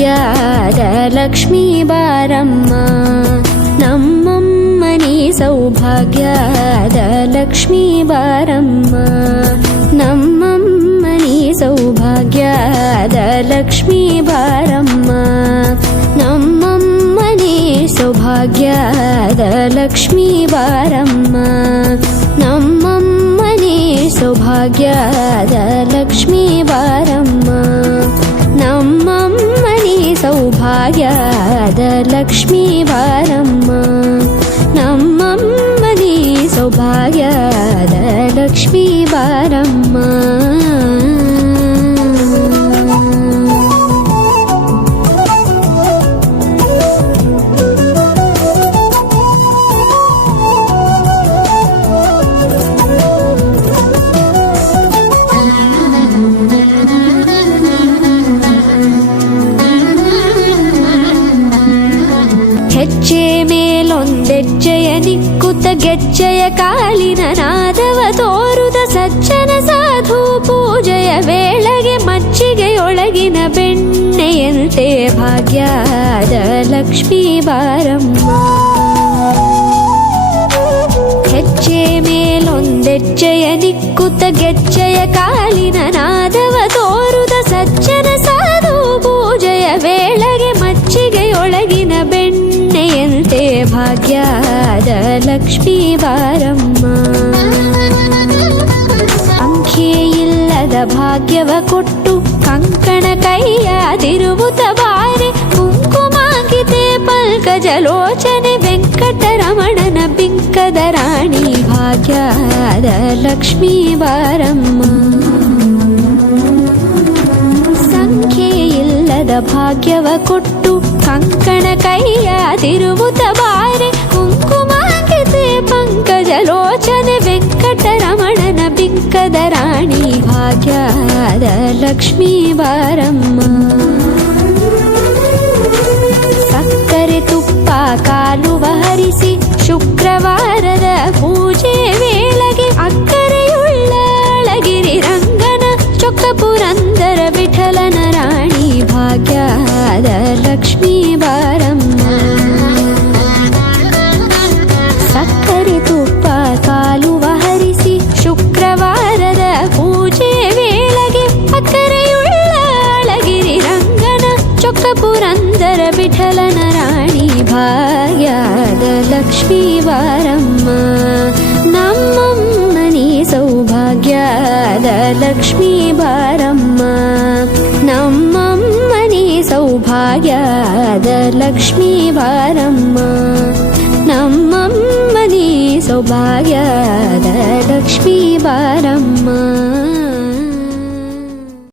ಸೌಭಾಗ್ಯದ ಲಕ್ಷ್ಮೀ ಬಾರಮ್ಮ ನಮ್ಮಮ್ಮ ನೀ ಸೌಭಾಗ್ಯದ ಲಕ್ಷ್ಮೀ ಬಾರಮ್ಮ ನಮ್ಮಮ್ಮ ನೀ ಸೌಭಾಗ್ಯದ ಲಕ್ಷ್ಮೀ ಬಾರಮ್ಮ ನಮ್ಮಮ್ಮ ನೀ ಸೌಭಾಗ್ಯದ ಲಕ್ಷ್ಮೀ ಬಾರಮ್ಮ ನಮ್ಮಮ್ಮ ನೀ ಸೌಭಾಗ್ಯದ ಲಕ್ಷ್ಮೀ ಬಾರಮ್ಮ ನಮ್ಮಮ್ಮ ನೀ ಸೌಭಾಗ್ಯದ ಲಕ್ಷ್ಮೀ ಬಾರಮ್ಮ ನಮ್ಮಮ್ಮ ನೀ ಸೌಭಾಗ್ಯದ ಲಕ್ಷ್ಮೀ ಬಾರಮ್ಮ ಹೆಜ್ಜೆ ಮೇಲೊಂದೆಜ್ಜೆಯ ನಿಕ್ಕುತ್ತ ಗೆಜ್ಜೆಯ ಕಾಲಿನ ನಾದವ ತೋರುದ ಸಜ್ಜನ ಸಾಧು ಪೂಜೆಯ ವೇಳೆಗೆ ಮಜ್ಜಿಗೆಯೊಳಗಿನ ಬೆಣ್ಣೆಯಂತೆ ಭಾಗ್ಯದ ಲಕ್ಷ್ಮೀ ಬಾರಮ್ಮ ಹೆಜ್ಜೆ ಮೇಲೊಂದೆಜ್ಜೆಯ ನಿಕ್ಕುತ್ತ ಗೆಜ್ಜೆಯ ಕಾಲಿನ ನಾದವ ತೋರುದ ಸಜ್ಜನ ಸಾಧು ಪೂಜೆಯ ವೇಳೆಗೆ ಮಜ್ಜಿಗೆಯೊಳಗಿನ ಬೆಣ್ಣೆಯಂತೆ ಭಾಗ್ಯದ ಲಕ್ಷ್ಮೀ ಬಾರಮ್ಮ ಅಂಖ್ಯೆಯಿಲ್ಲದ ಭಾಗ್ಯವ ಕೊಟ್ಟು ಕಂಕಣ ಕೈಯಾದಿರುವುತ ಬಾರೆ ಕುಂಕುಮಾಂಕಿತೆ ಪಲ್ಕಜಲೋಚನೆ ವೆಂಕಟರಮಣನ ಬಿಂಕದ ರಾಣಿ ಭಾಗ್ಯದ ಲಕ್ಷ್ಮೀ ಬಾರಮ್ಮ ಸಂಖ್ಯೆಯಿಲ್ಲದ ಭಾಗ್ಯವ ಕೊಟ್ಟು ಕಂಕಣ ಕೈಯಾದಿರುವುತ ಬಾರೆ ಕುಂಕುಮಾಂಕಿತೆ ಪಂಕಜಲೋಚನೆ ವೆಂಕಟರಮಣನ ಬಿಂಕದ ರಾಣಿ ಭಾಗ್ಯದ ಲಕ್ಷ್ಮೀ ಬಾರಮ್ಮ ಸಕ್ಕರೆ ತುಪ್ಪ ಕಾಲುವ ಹರಿಸಿ ಶುಕ್ರವಾರದ ಪೂಜೆ ವೇಳೆಗೆ ಅಕ್ಕರೆಯುಳ್ಳ ಅಳಗಿರಿ ರಂಗನ ಚೊಕ್ಕ ಪುರಂದರ ವಿಠಲನ ರಾಣಿ ಭಾಗ್ಯದ ಲಕ್ಷ್ಮೀ ಬಾರಮ್ಮ ಸಕ್ಕರೆ ತುಪ್ಪ ಕಾಲುವ ಹರಿಸಿ ಶುಕ್ರವಾರದ ಪೂಜೆ ವೇಳೆಗೆ ಅಕ್ಕರೆಯುಳ್ಳ ಅಳಗಿರಿ ರಂಗನ ಚೊಕ್ಕ ಪುರಂದರ ವಿಠಲನ ರಾಣಿ ಭಾಗ್ಯದ ಲಕ್ಷ್ಮೀ ಬಾರಮ್ಮ ನಮ್ಮಮ್ಮ ನೀ ಸೌಭಾಗ್ಯದ ಲಕ್ಷ್ಮೀ ಬಾರಮ್ಮ ನಮ್ಮಮ್ಮ ನೀ ಸೌಭಾಗ್ಯದ ಲಕ್ಷ್ಮೀ ಬಾರಮ್ಮ ನಮ್ಮಮ್ಮ ನೀ ಸೌಭಾಗ್ಯದ ಲಕ್ಷ್ಮೀ ಬಾರಮ್ಮ